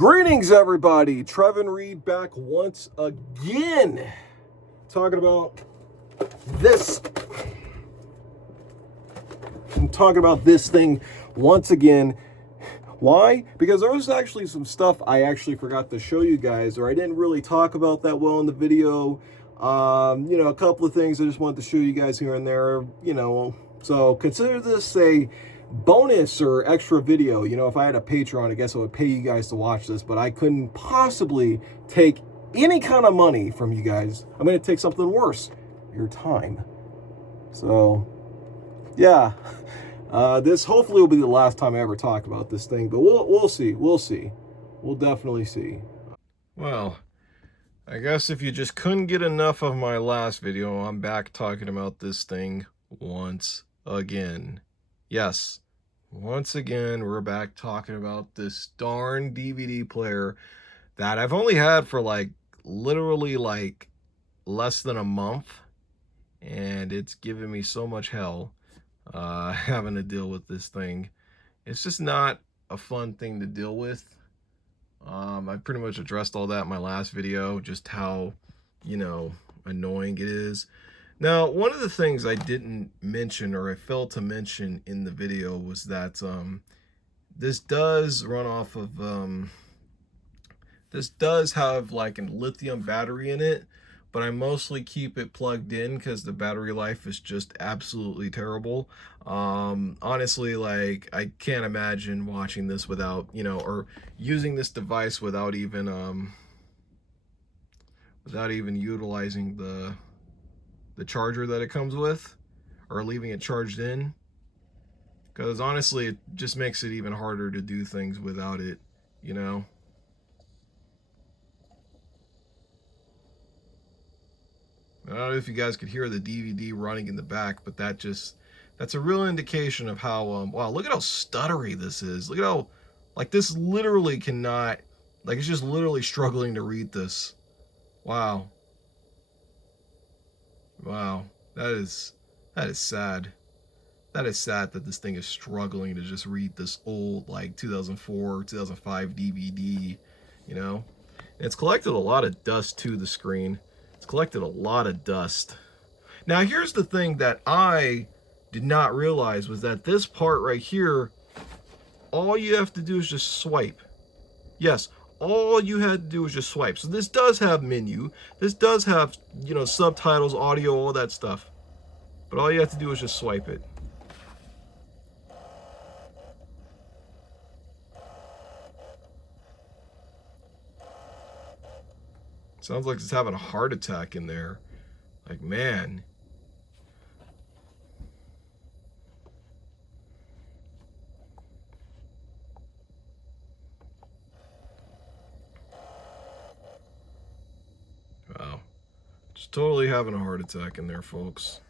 Greetings, everybody. Trevin Reed back once again, talking about this. I'm talking about this thing once again. Why? Because there was actually some stuff I actually forgot to show you guys, or I didn't really talk about that well in the video. A couple of things I just wanted to show you guys here and there. So consider this a bonus or extra video. If I had a Patreon, I guess I would pay you guys to watch this, but I couldn't possibly take any kind of money from you guys. I'm going to take something worse, your time. So yeah, this hopefully will be the last time I ever talk about this thing, but we'll see. We'll definitely see. Well, I guess if you just couldn't get enough of my last video, I'm back talking about this thing once again. Yes, once again, we're back talking about this darn DVD player that I've only had for literally less than a month, and it's given me so much hell having to deal with this thing. It's just not a fun thing to deal with. I pretty much addressed all that in my last video, just how, annoying it is. Now, one of the things I didn't mention, or I failed to mention in the video, was that this does run off of, this does have like a lithium battery in it, but I mostly keep it plugged in because the battery life is just absolutely terrible. Honestly, I can't imagine watching this without, or using this device without even utilizing the charger that it comes with, or leaving it charged in, because honestly it just makes it even harder to do things without it. I don't know if you guys could hear the DVD running in the back, but that's a real indication of how wow, look at how stuttery this is. Look at how this literally cannot, it's just literally struggling to read this. Wow, that is sad. That is sad that this thing is struggling to just read this old 2004 2005 DVD. And it's collected a lot of dust to the screen. It's collected a lot of dust. Now here's the thing that I did not realize, was that this part right here, all you have to do is just swipe. Yes, all you had to do was just swipe. So this does have menu. This does have, subtitles, audio, all that stuff. But all you have to do is just swipe it. Sounds like it's having a heart attack in there. Man. Wow. Just totally having a heart attack in there, folks.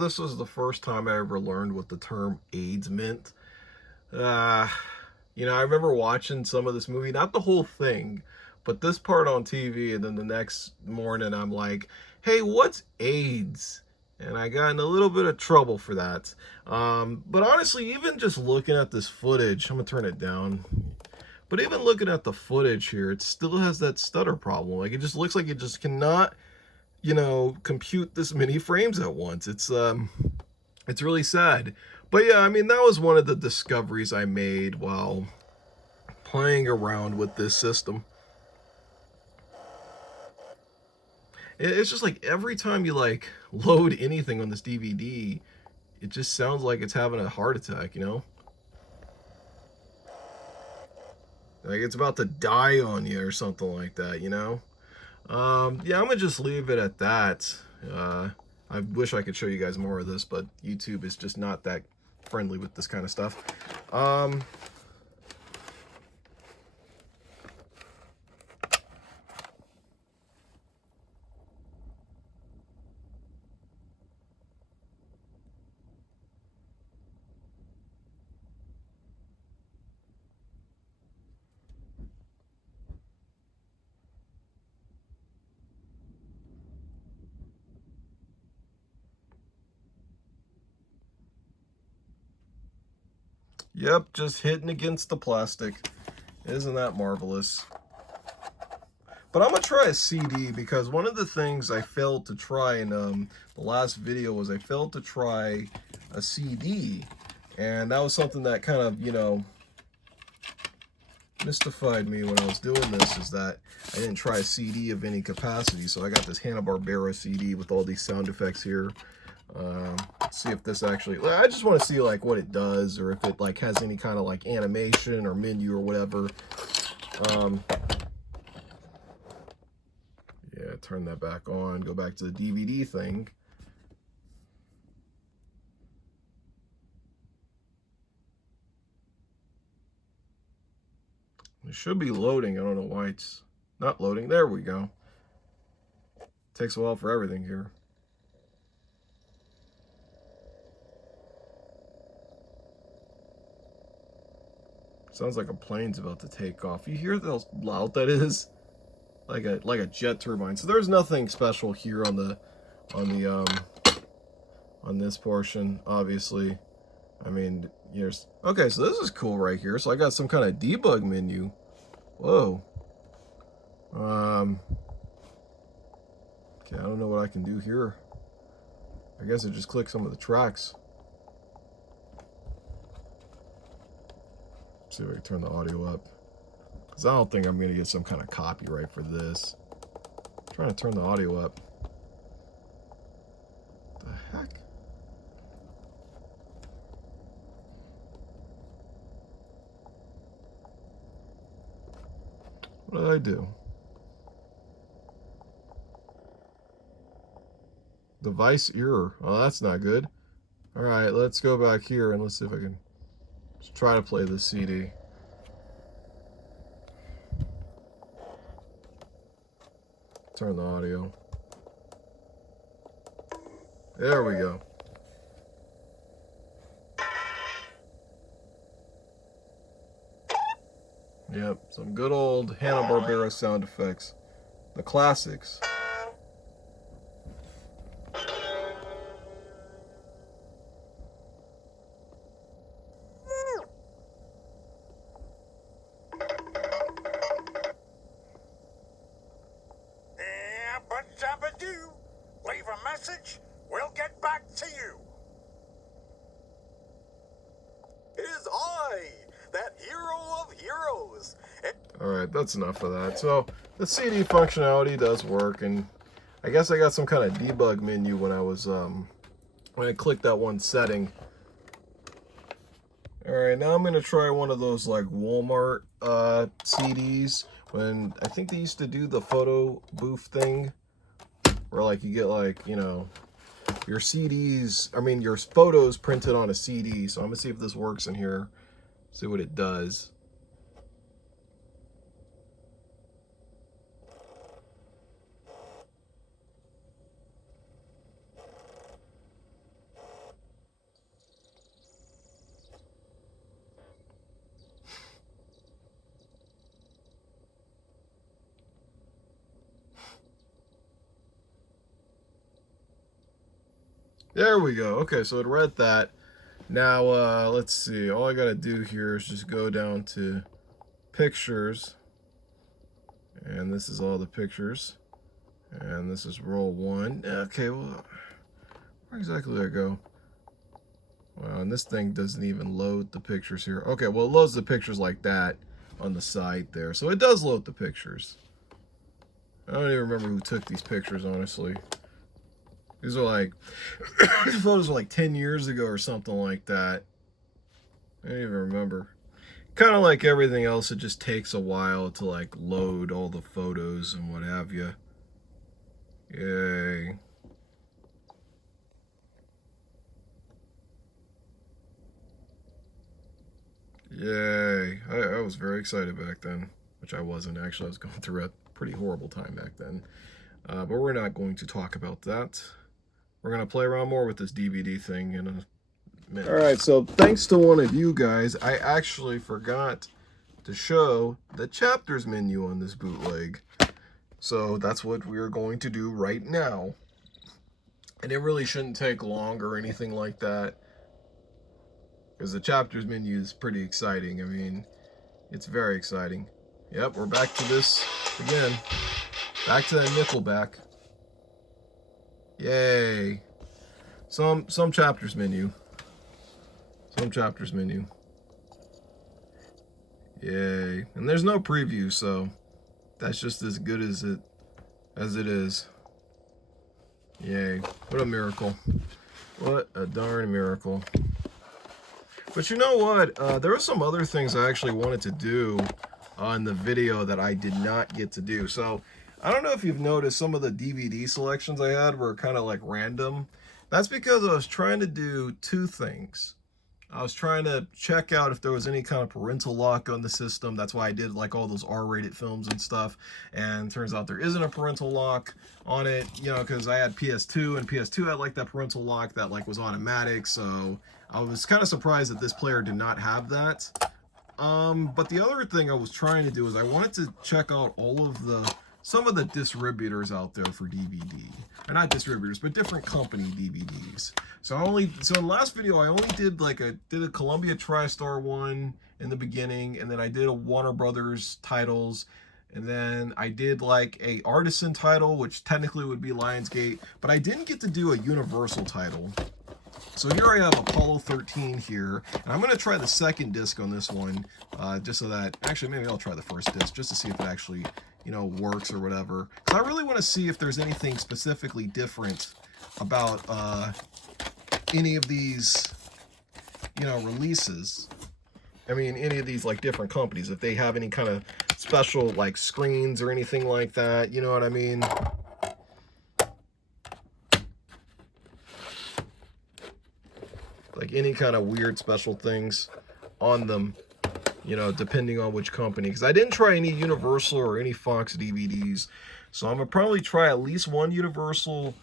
This was the first time I ever learned what the term AIDS meant. I remember watching some of this movie, not the whole thing, but this part on TV, and then the next morning I'm like, hey, what's AIDS? And I got in a little bit of trouble for that. But honestly, even just looking at this footage, I'm gonna turn it down. But even looking at the footage here, it still has that stutter problem. It just looks like it just cannot, compute this many frames at once. It's really sad. But yeah, that was one of the discoveries I made while playing around with this system. It's just every time you load anything on this DVD, it just sounds like it's having a heart attack, Like it's about to die on you or something like that, Yeah, I'm gonna just leave it at that. I wish I could show you guys more of this, but YouTube is just not that friendly with this kind of stuff. Yep, just hitting against the plastic. Isn't that marvelous? But I'm going to try a CD, because one of the things I failed to try in the last video was I failed to try a CD. And that was something that kind of, you know, mystified me when I was doing this, is that I didn't try a CD of any capacity. So I got this Hanna-Barbera CD with all these sound effects here. Let's see if this actually, I just want to see like what it does, or if it like has any kind of like animation or menu or whatever. Yeah, turn that back on, go back to the DVD thing. It should be loading. I don't know why it's not loading. There we go. Takes a while for everything here. Sounds like a plane's about to take off. You hear how loud that is? Like a jet turbine. So there's nothing special here on this portion, obviously. I mean, okay, so this is cool right here. So I got some kind of debug menu. Whoa. Okay, I don't know what I can do here. I guess I just click some of the tracks. See if I can turn the audio up, because I don't think I'm going to get some kind of copyright for this. I'm trying to turn the audio up. The heck? What did I do? Device error. Oh, that's not good. All right, let's go back here and let's see if I can just try to play this CD. Turn the audio. There we go. Yep, some good old Hanna-Barbera sound effects. The classics. Leave a message, we'll get back to you. It is I, that hero of heroes. Alright, that's enough of that. So, the CD functionality does work, and I guess I got some kind of debug menu when I was, when I clicked that one setting. Alright, now I'm going to try one of those, like, Walmart, CDs, when I think they used to do the photo booth thing, where, like, you get, like, you know, your CDs, I mean, your photos printed on a CD. So I'm going to see if this works in here, see what it does. There we go. Okay, so it read that. Now, let's see. All I got to do here is just go down to pictures. And this is all the pictures. And this is roll 1. Okay, well, where exactly do I go? Wow, and this thing doesn't even load the pictures here. Okay, well, it loads the pictures like that on the side there. So it does load the pictures. I don't even remember who took these pictures, honestly. These are like, these photos were like 10 years ago or something like that. I don't even remember. Kind of like everything else, it just takes a while to like load all the photos and what have you. Yay. Yay. I was very excited back then, which I wasn't. Actually, I was going through a pretty horrible time back then. But we're not going to talk about that. We're going to play around more with this DVD thing in a minute. All right, so thanks to one of you guys, I actually forgot to show the chapters menu on this bootleg. So that's what we're going to do right now. And it really shouldn't take long or anything like that. because the chapters menu is pretty exciting. I mean, it's very exciting. Yep, we're back to this again. Back to that Nickelback. Yay. Some chapters menu. Some chapters menu. Yay. And there's no preview, so that's just as good as it is. Yay. What a miracle. What a darn miracle. But you know what? There were some other things I actually wanted to do on the video that I did not get to do. So I don't know if you've noticed some of the DVD selections I had were kind of like random. That's because I was trying to do two things. I was trying to check out if there was any kind of parental lock on the system. That's why I did like all those R-rated films and stuff. And turns out there isn't a parental lock on it, you know, because I had PS2, and PS2 had like that parental lock that like was automatic. So I was kind of surprised that this player did not have that. But the other thing I was trying to do is I wanted to check out some of the distributors out there for DVD. Or not distributors, but different company DVDs. So in the last video I only did a Columbia TriStar one in the beginning, and then I did a Warner Brothers titles, and then I did like a Artisan title, which technically would be Lionsgate, but I didn't get to do a Universal title. So here I have Apollo 13 here, and I'm going to try the second disc on this one, just so that, actually maybe I'll try the first disc just to see if it actually, you know, works or whatever. Because I really want to see if there's anything specifically different about any of these, you know, releases. I mean, any of these like different companies, if they have any kind of special like screens or anything like that, you know what I mean? Like any kind of weird special things on them, you know, depending on which company. Because I didn't try any Universal or any Fox DVDs. So I'm going to probably try at least one Universal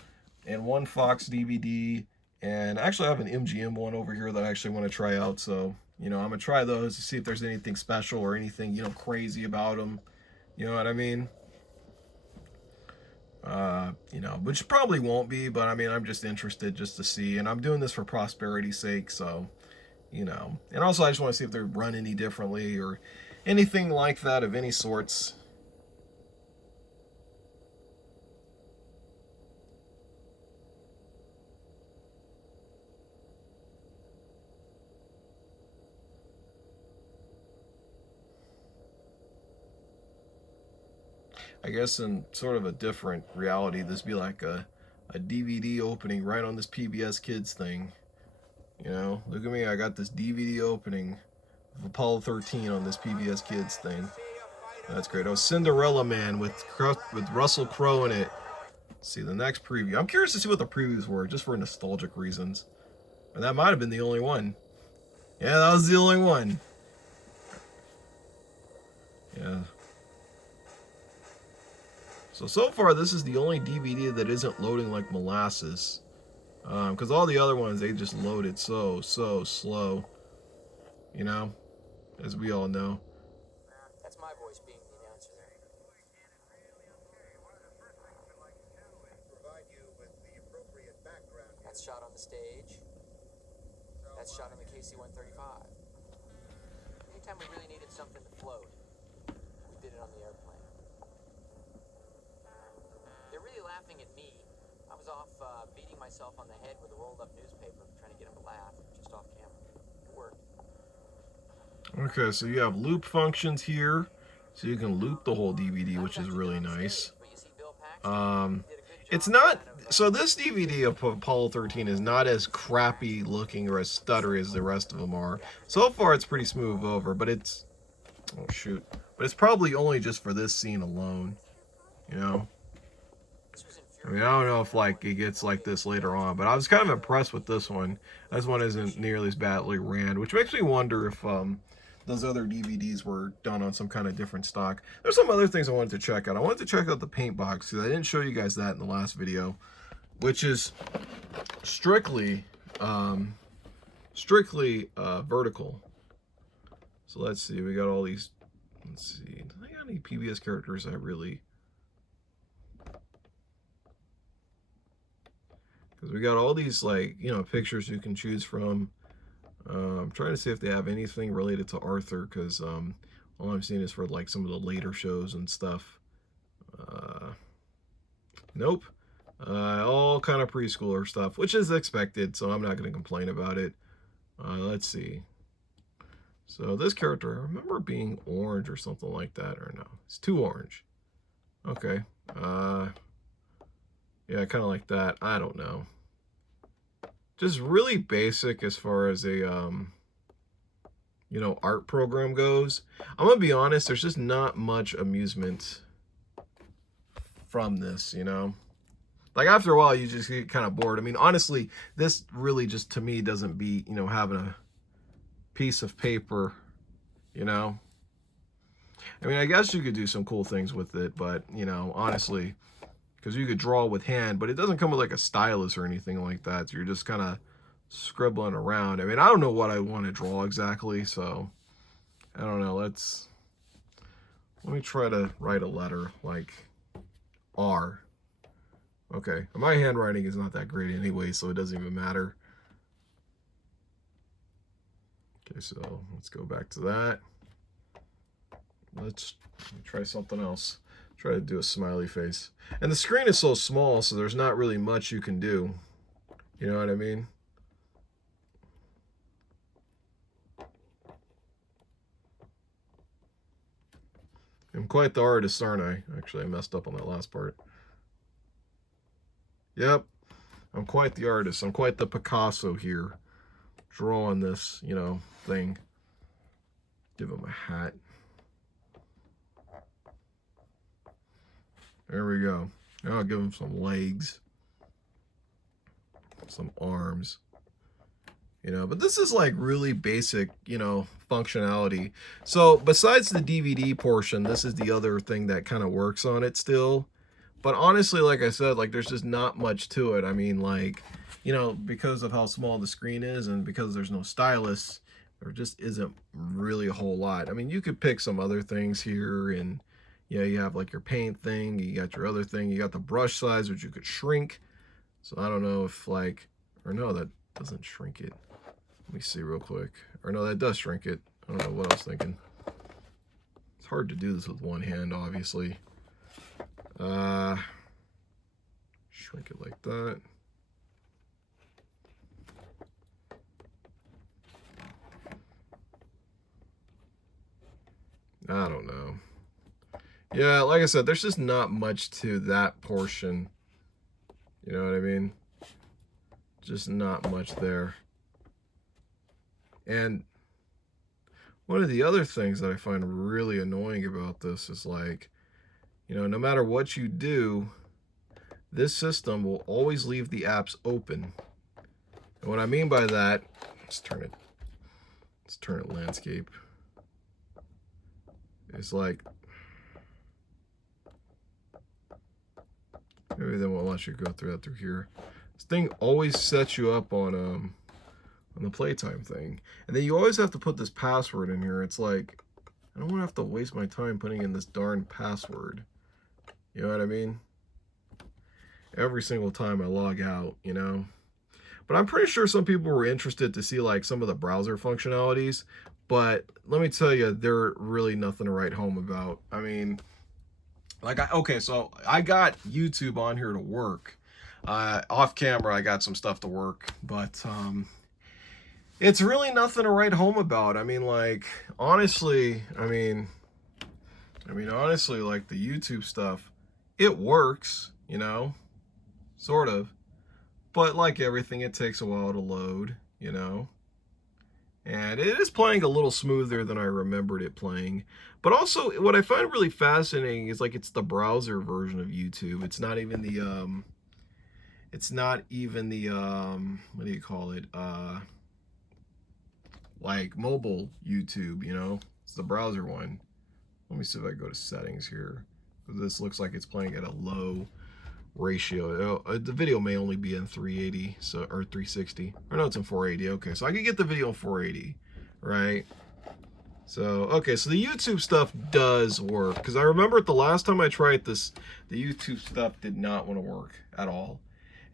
and one Fox DVD. And actually I have an MGM one over here that I actually want to try out. So, you know, I'm going to try those to see if there's anything special or anything, you know, crazy about them. You know what I mean? You know, which probably won't be, but I mean, I'm just interested just to see, and I'm doing this for prosperity's sake, so, you know, and also I just want to see if they run any differently or anything like that of any sorts. I guess in sort of a different reality, this be like a DVD opening right on this PBS Kids thing. You know, look at me, I got this DVD opening of Apollo 13 on this PBS Kids thing. That's great. Oh, Cinderella Man with Russell Crowe in it. Let's see the next preview. I'm curious to see what the previews were, just for nostalgic reasons. And that might have been the only one. Yeah, that was the only one. Yeah. So far, this is the only DVD that isn't loading like molasses. Because all the other ones, they just loaded so slow. You know? As we all know. That's my voice being the announcer there. That's shot on the stage. That's shot on the KC-135. Anytime we really needed something to float, we did it on the airplane. They're really laughing at me. I was off beating myself on the head with a rolled up newspaper trying to get them to laugh just off camera. It worked. Okay, so you have loop functions here. So you can loop the whole DVD, which is really nice. It's not... So this DVD of Apollo 13 is not as crappy looking or as stuttery as the rest of them are. So far, it's pretty smooth over, but it's... Oh, shoot. But it's probably only just for this scene alone. You know? I mean, I don't know if, like, it gets like this later on, but I was kind of impressed with this one. This one isn't nearly as badly ran, which makes me wonder if those other DVDs were done on some kind of different stock. There's some other things I wanted to check out. I wanted to check out the paint box, because I didn't show you guys that in the last video, which is strictly vertical. So let's see, we got all these, let's see, do I got any PBS characters I really... Because we got all these, like, you know, pictures you can choose from. I'm trying to see if they have anything related to Arthur, because all I'm seeing is for like some of the later shows and stuff. Nope. All kind of preschooler stuff, which is expected, so I'm not going to complain about it. Let's see. So this character, I remember being orange or something like that, or no? It's too orange. Okay. Yeah, kind of like that. I don't know. Just really basic as far as a, you know, art program goes. I'm going to be honest, there's just not much amusement from this, you know? Like, after a while, you just get kind of bored. I mean, honestly, this really just, to me, doesn't beat, you know, having a piece of paper, you know? I mean, I guess you could do some cool things with it, but, you know, honestly, because you could draw with hand, but it doesn't come with, like, a stylus or anything like that, so you're just kind of scribbling around. I mean, I don't know what I want to draw exactly, so I don't know. Let me try to write a letter, like R. Okay, my handwriting is not that great anyway, so it doesn't even matter. Okay, so let's go back to that. Let's try something else. Try to do a smiley face. And the screen is so small, so there's not really much you can do. You know what I mean? I'm quite the artist, aren't I? Actually, I messed up on that last part. Yep, I'm quite the artist. I'm quite the Picasso here, drawing this, you know, thing. Give him a hat. There we go. Now I'll give him some legs, some arms, you know, but this is like really basic, you know, functionality. So besides the DVD portion, this is the other thing that kind of works on it still. But honestly, like I said, like, there's just not much to it. I mean, like, you know, because of how small the screen is and because there's no stylus, there just isn't really a whole lot. I mean, you could pick some other things here, and, you know, you have like your paint thing, you got your other thing, you got the brush size, which you could shrink. So I don't know if, like, or no, that doesn't shrink it. Let me see real quick. Or no, that does shrink it. I don't know what I was thinking. It's hard to do this with one hand, obviously. Shrink it like that. I don't know. Yeah, like I said, there's just not much to that portion. You know what I mean? Just not much there. And one of the other things that I find really annoying about this is, like, you know, no matter what you do, this system will always leave the apps open. And what I mean by that, let's turn it landscape. It's like, maybe they won't let you go through here. This thing always sets you up on the Playtime thing. And then you always have to put this password in here. It's like, I don't want to have to waste my time putting in this darn password. You know what I mean? Every single time I log out, you know? But I'm pretty sure some people were interested to see, like, some of the browser functionalities. But let me tell you, they're really nothing to write home about. I mean, like, okay, so I got YouTube on here to work. Off camera, I got some stuff to work. But it's really nothing to write home about. I mean, like, honestly, honestly, like, the YouTube stuff, it works, you know, sort of. But like everything, it takes a while to load, you know. And it is playing a little smoother than I remembered it playing. But also, what I find really fascinating is, like, it's the browser version of YouTube. It's not even the, what do you call it? Like, mobile YouTube, you know? It's the browser one. Let me see if I go to settings here. This looks like it's playing at a low ratio. The video may only be in 380, so, or 360. Or no, it's in 480. Okay, so I can get the video in 480, right? So, okay, so the YouTube stuff does work. Because I remember the last time I tried this, the YouTube stuff did not want to work at all.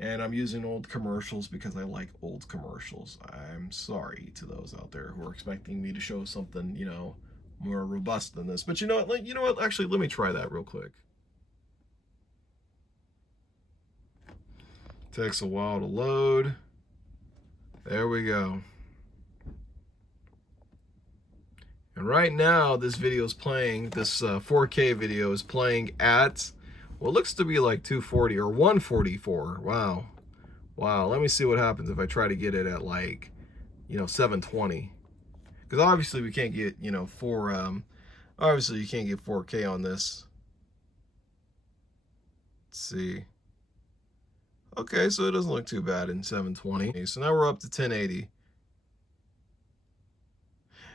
And I'm using old commercials because I like old commercials. I'm sorry to those out there who are expecting me to show something, you know, more robust than this. But you know what? Like, you know what? Actually, let me try that real quick. Takes a while to load. There we go. And right now, this video is playing, this 4K video is playing at what looks to be like 240 or 144. Wow. Wow. Let me see what happens if I try to get it at like, you know, 720. Because obviously we can't get, you know, obviously you can't get 4K on this. Let's see. Okay, so it doesn't look too bad in 720. So now we're up to 1080.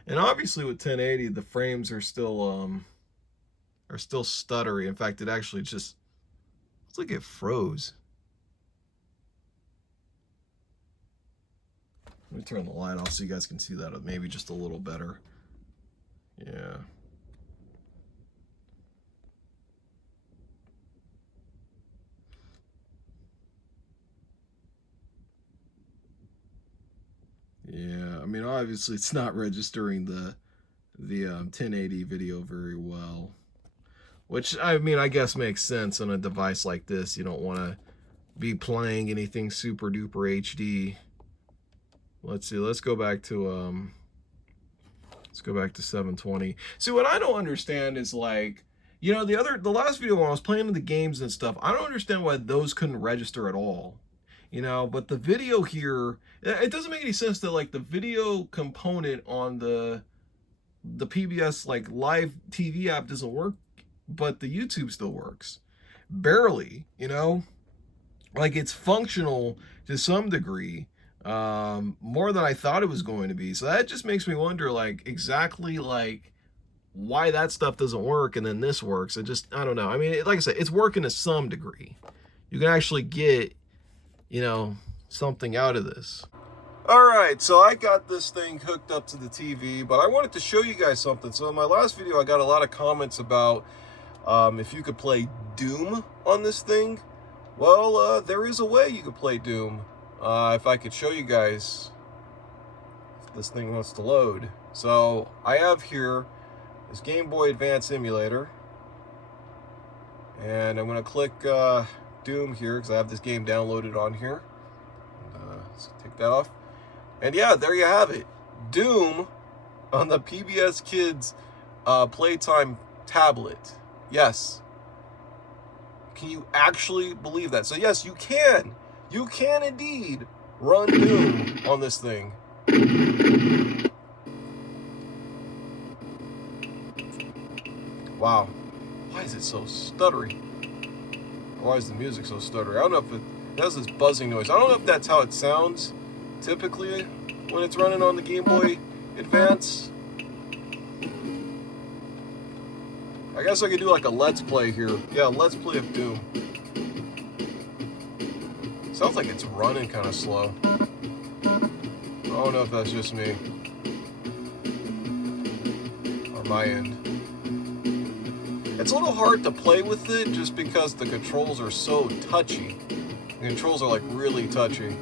And obviously with 1080, the frames are still stuttery. In fact, it actually just, it's like it froze. Let me turn the light off so you guys can see that maybe just a little better. Yeah. Yeah, I mean, obviously it's not registering the 1080 video very well, which, I mean, I guess makes sense on a device like this. You don't want to be playing anything super duper HD. Let's see, let's go back to 720. See, what I don't understand is, like, you know, the last video when I was playing the games and stuff, I don't understand why those couldn't register at all. You know, but the video here, it doesn't make any sense that, like, the video component on the PBS, like, live TV app doesn't work, but the YouTube still works. Barely, you know? Like, it's functional to some degree, more than I thought it was going to be. So that just makes me wonder, like, exactly, like, why that stuff doesn't work and then this works. I don't know. I mean, like I said, it's working to some degree. You can actually get, you know, something out of this. All right, so I got this thing hooked up to the TV, but I wanted to show you guys something. So in my last video, I got a lot of comments about if you could play Doom on this thing. Well, there is a way you could play Doom. If I could show you guys if this thing wants to load. So I have here this Game Boy Advance emulator, and I'm going to click Doom here because I have this game downloaded on here. Let's take that off. And yeah, there you have it. Doom on the PBS Kids Playtime tablet. Yes. Can you actually believe that? So yes, you can. You can indeed run Doom on this thing. Wow. Why is it so stuttery? Why is the music so stuttery? I don't know if it has this buzzing noise. I don't know if that's how it sounds typically when it's running on the Game Boy Advance. I guess I could do like a Let's Play here. Yeah, Let's Play of Doom. Sounds like it's running kind of slow. I don't know if that's just me. Or my end. It's a little hard to play with it just because the controls are so touchy. The controls are like really touchy.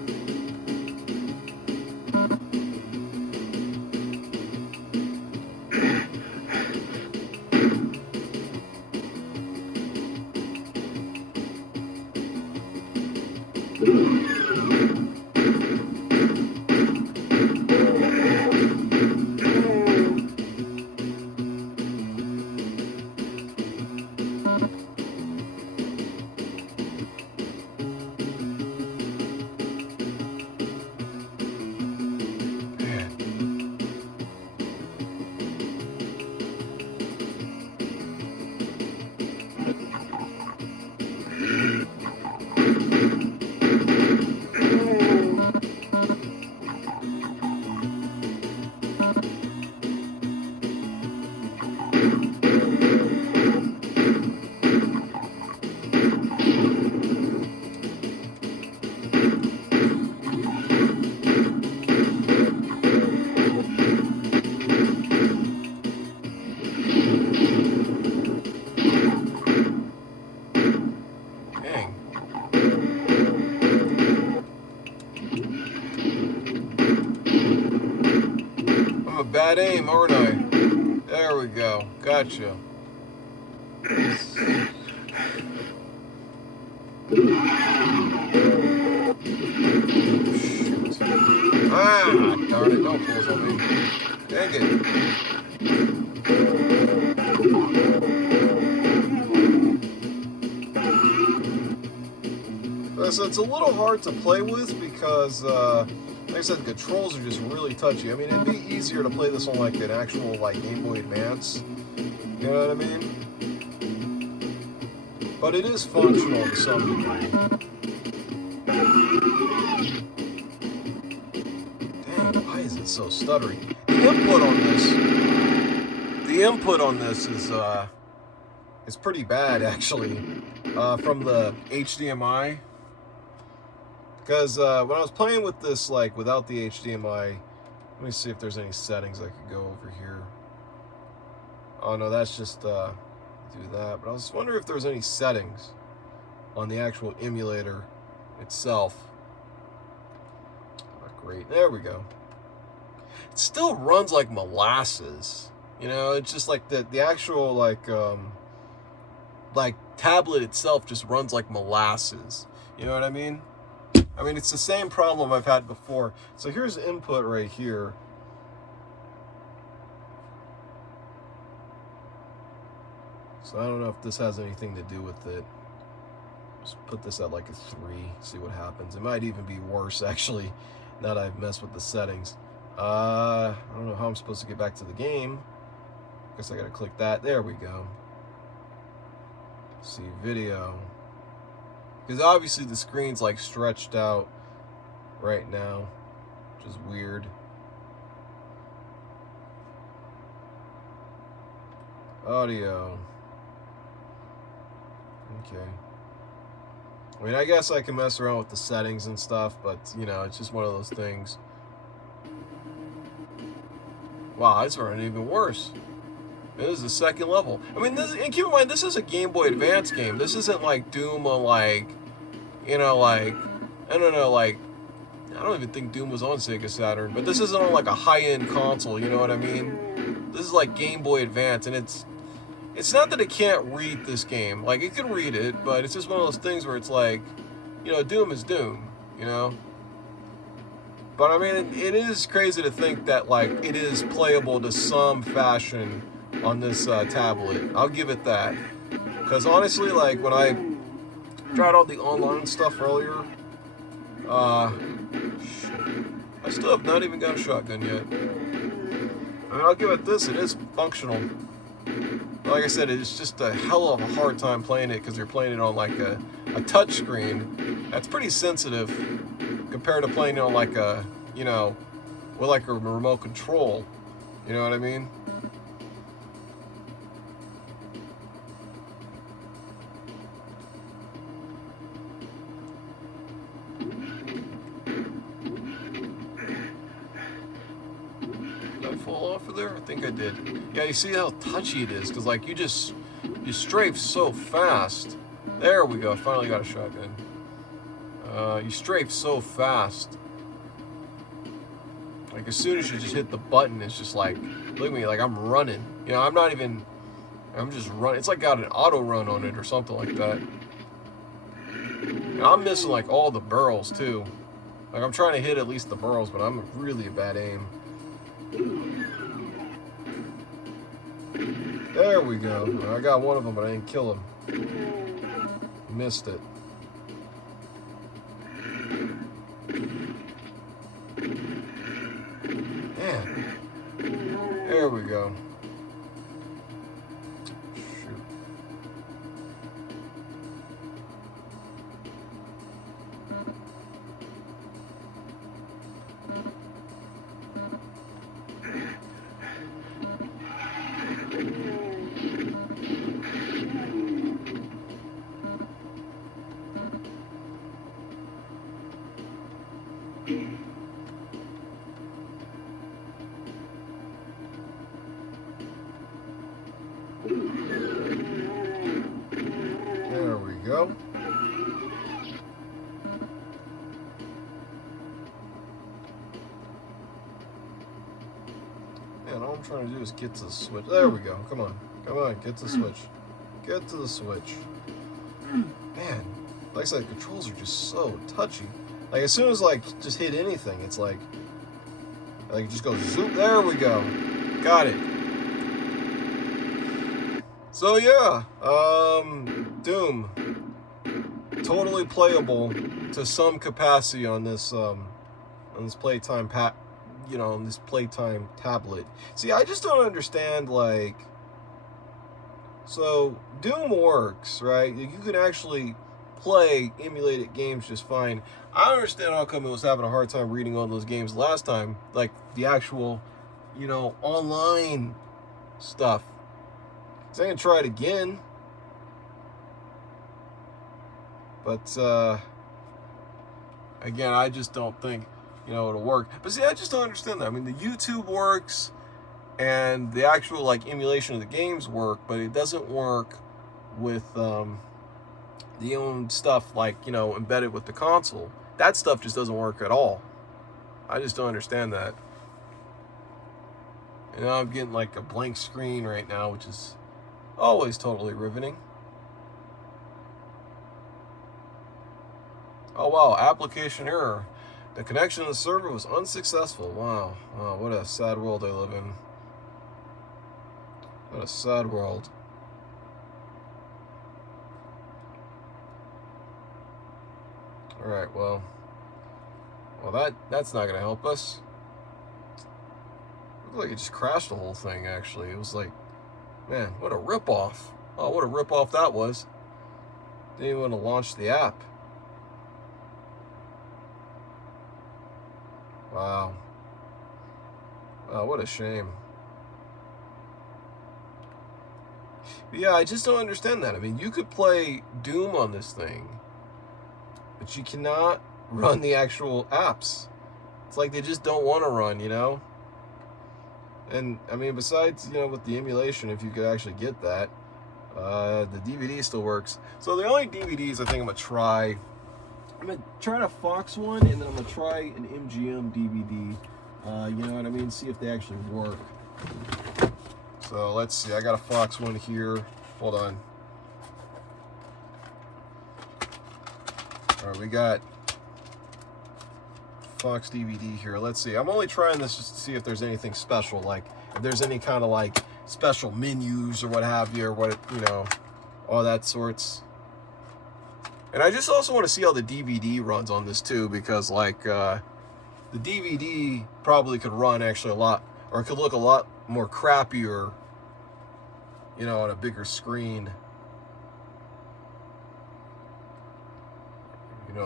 bad aim, aren't I? There we go. Gotcha. Shoot. Ah, darn it. Don't close on me. Dang it. So it's a little hard to play with because, like I said, the controls are just really touchy. I mean, it'd be easier to play this on like an actual like Game Boy Advance. You know what I mean? But it is functional to some degree. Dang, why is it so stuttery? The input on this is pretty bad actually, from the HDMI. Because when I was playing with this, like, without the HDMI, let me see if there's any settings I could go over here. Oh, no, that's just, do that. But I was wondering if there was any settings on the actual emulator itself. Not great. There we go. It still runs like molasses. You know, it's just like the actual, like tablet itself just runs like molasses. You know what I mean? I mean, it's the same problem I've had before. So here's input right here. So I don't know if this has anything to do with it. Just put this at like a 3, see what happens. It might even be worse, actually, now that I've messed with the settings. I don't know how I'm supposed to get back to the game. Guess I gotta click that. There we go. See video. Because obviously the screen's like stretched out right now, which is weird. Audio. Okay. I mean, I guess I can mess around with the settings and stuff, but, you know, it's just one of those things. Wow, it's running even worse. This is the second level. I mean, this, and keep in mind, this is a Game Boy Advance game. This isn't like Doom on like, you know, like, I don't know, like, I don't even think Doom was on Sega Saturn, but this isn't on like a high-end console, you know what I mean? This is like Game Boy Advance, and it's not that it can't read this game. Like, it can read it, but it's just one of those things where it's like, you know, Doom is Doom, you know? But I mean, it is crazy to think that, like, it is playable to some fashion on this tablet. I'll give it that. Because honestly, like, when I tried all the online stuff earlier, I still have not even got a shotgun yet. I mean, I'll give it this, it is functional. Like I said, it's just a hell of a hard time playing it because you're playing it on like a touch screen. That's pretty sensitive compared to playing it on like a, you know, with like a remote control. You know what I mean? Fall off of there? I think I did. Yeah, you see how touchy it is? Because, like, you strafe so fast. There we go. I finally got a shotgun. You strafe so fast. Like, as soon as you just hit the button, it's just like, look at me, like I'm running. You know, I'm just running. It's like got an auto run on it or something like that. And I'm missing, like, all the barrels, too. Like, I'm trying to hit at least the barrels, but I'm really a bad aim. There we go. I got one of them, but I didn't kill him. Missed it. Man. There we go. Shoot. There we go. Man, I trying to do is get to the switch. There we go. Come on. Come on. Get to the switch. Get to the switch. Man, like I said, the controls are just so touchy. Like, as soon as, like, just hit anything, it's like it just goes zoop. There we go. Got it. So, yeah. Doom. Totally playable to some capacity on this Playtime on this Playtime tablet. See, I just don't understand, like, so Doom works, right? You can actually play emulated games just fine. I understand how come it was having a hard time reading all those games last time, like the actual, online stuff. So I'm gonna try it again. But, again, I just don't think, it'll work. But see, I just don't understand that. I mean, the YouTube works, and the actual, like, emulation of the games work, but it doesn't work with, the own stuff, like, embedded with the console. That stuff just doesn't work at all. I just don't understand that. And now I'm getting, like, a blank screen right now, which is always totally riveting. Oh, wow, application error. The connection to the server was unsuccessful. Wow. Wow, what a sad world I live in. What a sad world. Alright, well, that's not going to help us. Looked like it just crashed the whole thing, actually. It was like, man, what a ripoff. Oh, what a ripoff that was. Didn't even want to launch the app. Wow. Wow, what a shame. But yeah, I just don't understand that. I mean, you could play Doom on this thing, but you cannot run the actual apps. It's like they just don't want to run, And, I mean, besides, with the emulation, if you could actually get that, the DVD still works. So the only DVDs I think I'm going to try a Fox one, and then I'm going to try an MGM DVD. You know what I mean? See if they actually work. So let's see. I got a Fox one here. Hold on. All right, we got Fox DVD here. Let's see. I'm only trying this just to see if there's anything special, like if there's any kind of like special menus or what have you, or what, all that sorts. And I just also want to see how the DVD runs on this too, because like the DVD probably could run actually a lot, or it could look a lot more crappier, on a bigger screen.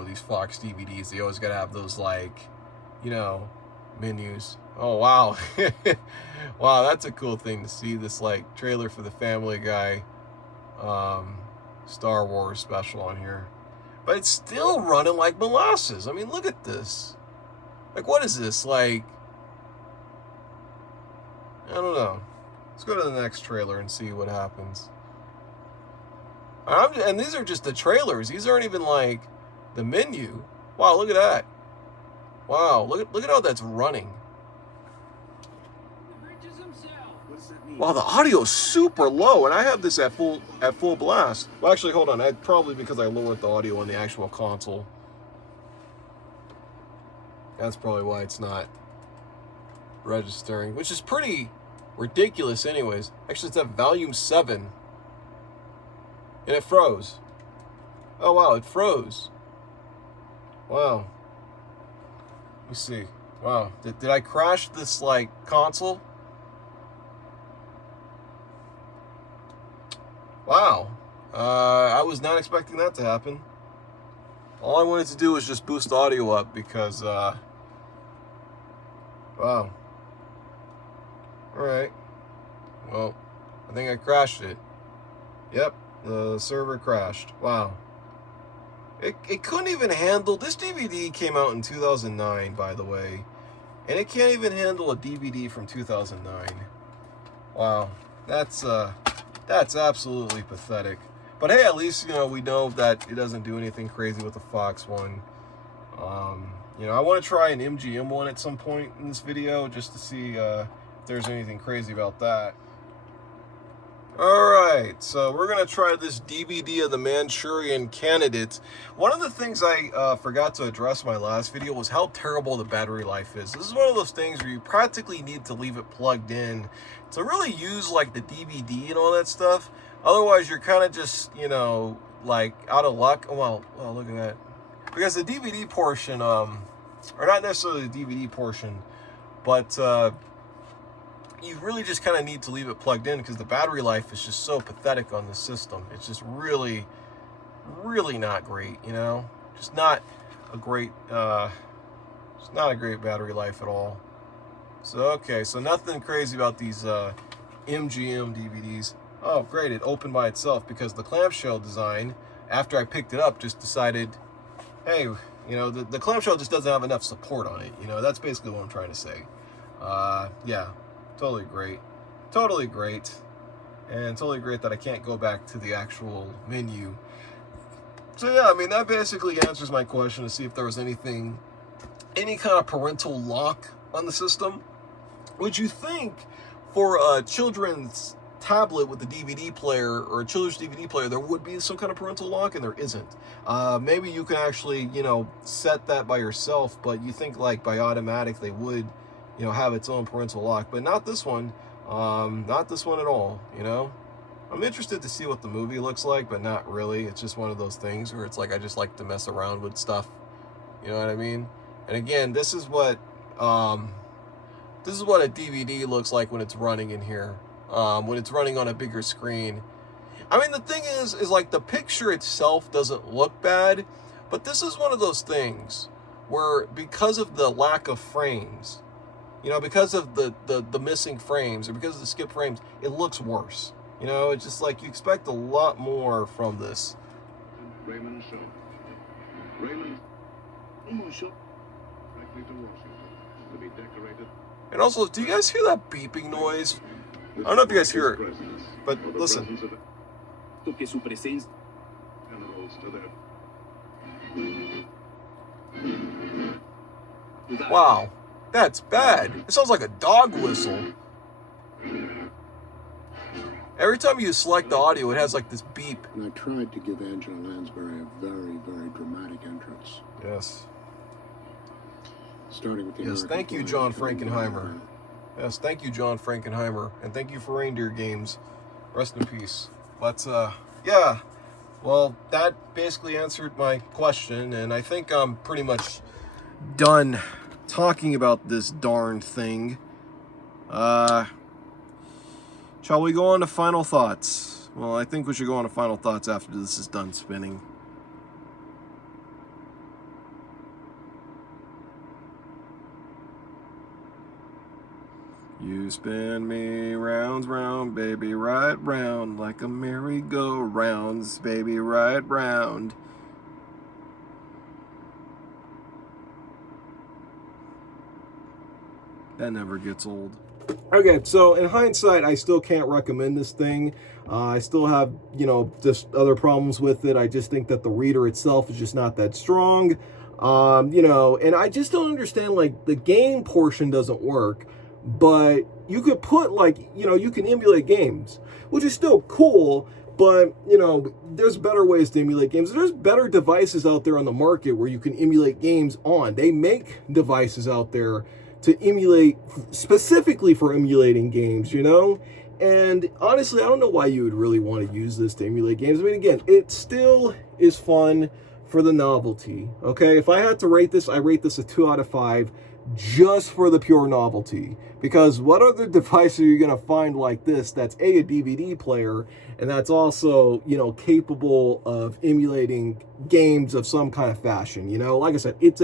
These Fox DVDs, they always got to have those, like, menus. Oh, wow. Wow, that's a cool thing to see, this, like, trailer for the Family Guy Star Wars special on here. But it's still running like molasses. I mean, look at this. Like, what is this? Like, I don't know. Let's go to the next trailer and see what happens. And these are just the trailers. These aren't even, like, the menu. Wow, look at that. Wow, look at how that's running. Wow, the audio is super low, and I have this at full blast. Well, actually, hold on. Probably because I lowered the audio on the actual console. That's probably why it's not registering, which is pretty ridiculous anyways. Actually, it's at volume 7. And it froze. Oh, wow, it froze. Wow. Let me see. Wow. Did I crash this, like, console? Wow. I was not expecting that to happen. All I wanted to do was just boost the audio up because, wow. Alright. Well, I think I crashed it. Yep, the server crashed. Wow. It couldn't even handle... This DVD came out in 2009, by the way. And it can't even handle a DVD from 2009. Wow. That's absolutely pathetic. But hey, at least, we know that it doesn't do anything crazy with the Fox one. I want to try an MGM one at some point in this video just to see if there's anything crazy about that. Alright, so we're going to try this DVD of the Manchurian Candidate. One of the things I forgot to address in my last video was how terrible the battery life is. This is one of those things where you practically need to leave it plugged in to really use like the DVD and all that stuff. Otherwise, you're kind of just, you know, like out of luck. Well, look at that. Because the DVD portion, or not necessarily the DVD portion, but you really just kind of need to leave it plugged in because the battery life is just so pathetic on this system. It's just really, really not great, you know? Just not a great, it's not a great battery life at all. So, okay, so nothing crazy about these MGM DVDs. Oh, great, it opened by itself because the clamshell design, after I picked it up, just decided, hey, you know, the clamshell just doesn't have enough support on it. You know, that's basically what I'm trying to say. Yeah. Totally great. Totally great. And totally great that I can't go back to the actual menu. So yeah, I mean, that basically answers my question to see if there was any kind of parental lock on the system. Would you think for a children's tablet with a DVD player or a children's DVD player, there would be some kind of parental lock, and there isn't? Maybe you can actually, you know, set that by yourself, but you think like by automatic they would, you know, have its own parental lock, but not this one. Not this one at all, you know? I'm interested to see what the movie looks like, but not really. It's just one of those things where it's like, I just like to mess around with stuff. You know what I mean? And again, this is what a DVD looks like when it's running in here. When it's running on a bigger screen. I mean, the thing is like the picture itself doesn't look bad, but this is one of those things where because of the lack of frames, you know, because of the missing frames or because of the skip frames, it looks worse. You know, it's just like you expect a lot more from this. Raymond Shaw. Raymond almost shot directly to Washington to be decorated. And also, do you guys hear that beeping noise? I don't know if you guys hear it, but listen. Wow. That's bad. It sounds like a dog whistle. Every time you select the audio, it has like this beep. And I tried to give Angela Lansbury a very, very dramatic entrance. Yes. Starting with the Yes, American thank you, flag John showing Frankenheimer. Yes, thank you, John Frankenheimer. And thank you for Reindeer Games. Rest in peace. But, yeah. Well, that basically answered my question, and I think I'm pretty much done talking about this darn thing. Shall we go on to final thoughts? Well, I think we should go on to final thoughts after this is done spinning. You spin me rounds round, baby, right round, like a merry-go-rounds, baby, right round. That never gets old. Okay, so in hindsight, I still can't recommend this thing. I still have, you know, just other problems with it. I just think that the reader itself is just not that strong. You know, and I just don't understand, like, the game portion doesn't work, but you could put, like, you know, you can emulate games, which is still cool, but, you know, there's better ways to emulate games. There's better devices out there on the market where you can emulate games on. They make devices out there to emulate, specifically for emulating games, you know? And honestly, I don't know why you would really want to use this to emulate games. I mean, again, it still is fun for the novelty, okay? If I had to rate this, I rate this a 2 out of 5 just for the pure novelty. Because what other device are you going to find like this that's a DVD player and that's also, you know, capable of emulating games of some kind of fashion? You know, like I said, it's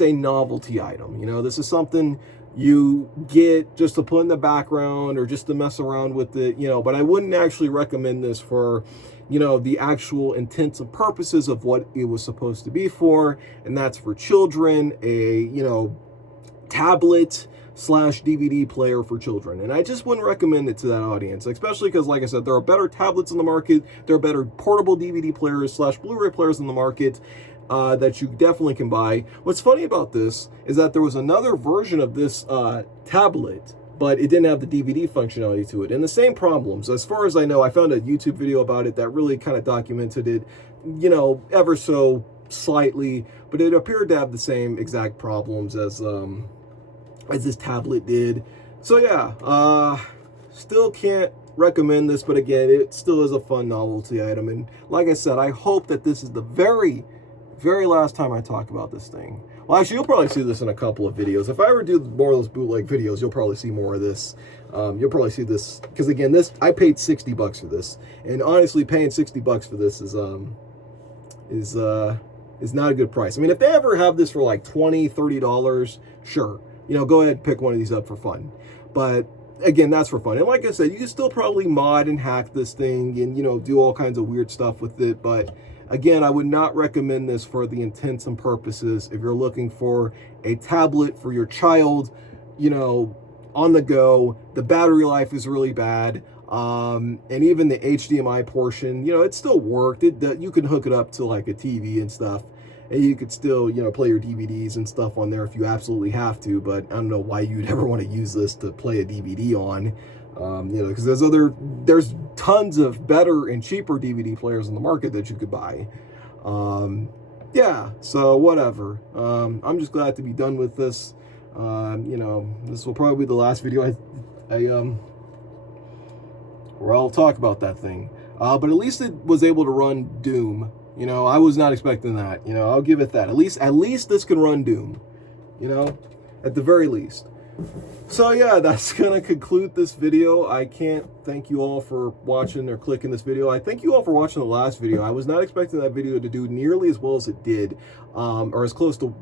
a novelty item. You know, this is something you get just to put in the background or just to mess around with it, you know, but I wouldn't actually recommend this for, you know, the actual intents and purposes of what it was supposed to be for, and that's for children, you know, tablet / DVD player for children. And I just wouldn't recommend it to that audience, especially because, like I said, there are better tablets in the market, there are better portable DVD players / Blu-ray players in the market, that you definitely can buy. What's funny about this is that there was another version of this tablet but it didn't have the DVD functionality to it. And the same problems, as far as I know, I found a YouTube video about it that really kind of documented it, you know, ever so slightly, but it appeared to have the same exact problems as this tablet did. So yeah, still can't recommend this, but again, it still is a fun novelty item. And like I said, I hope that this is the very last time I talk about this thing. Well, actually, you'll probably see this in a couple of videos. If I ever do more of those bootleg videos, you'll probably see more of this. You'll probably see this, because again, this, I paid $60 for this, and honestly, paying $60 for this is not a good price. I mean, if they ever have this for like $20, $30, sure, you know, go ahead and pick one of these up for fun. But again, that's for fun. And like I said, you can still probably mod and hack this thing and, you know, do all kinds of weird stuff with it. But again, I would not recommend this for the intents and purposes. If you're looking for a tablet for your child, you know, on the go, the battery life is really bad. And even the HDMI portion, you know, it still worked. You can hook it up to like a TV and stuff, and you could still, you know, play your DVDs and stuff on there if you absolutely have to. But I don't know why you'd ever want to use this to play a DVD on, you know, because there's tons of better and cheaper DVD players in the market that you could buy. Yeah, so whatever. I'm just glad to be done with this. You know, this will probably be the last video where I'll talk about that thing. But at least it was able to run Doom. You know, I was not expecting that. You know, I'll give it that. At least this can run Doom. You know, at the very least. So yeah, that's gonna conclude this video. I can't thank you all for watching or clicking this video. I thank you all for watching the last video. I was not expecting that video to do nearly as well as it did, or as close to,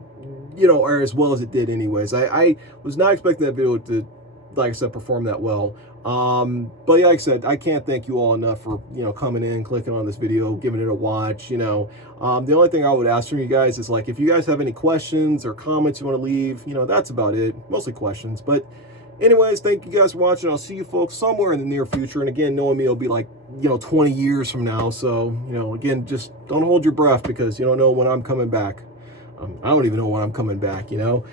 you know, or as well as it did anyways. I was not expecting that video to, like I said, perform that well. But yeah, like I said, I can't thank you all enough for, you know, coming in, clicking on this video, giving it a watch. You know, the only thing I would ask from you guys is, like, if you guys have any questions or comments you want to leave, you know, that's about it. Mostly questions. But anyways, thank you guys for watching. I'll see you folks somewhere in the near future. And again, knowing me, it'll be like, you know, 20 years from now. So, you know, again, just don't hold your breath, because you don't know when I'm coming back. I don't even know when I'm coming back, you know.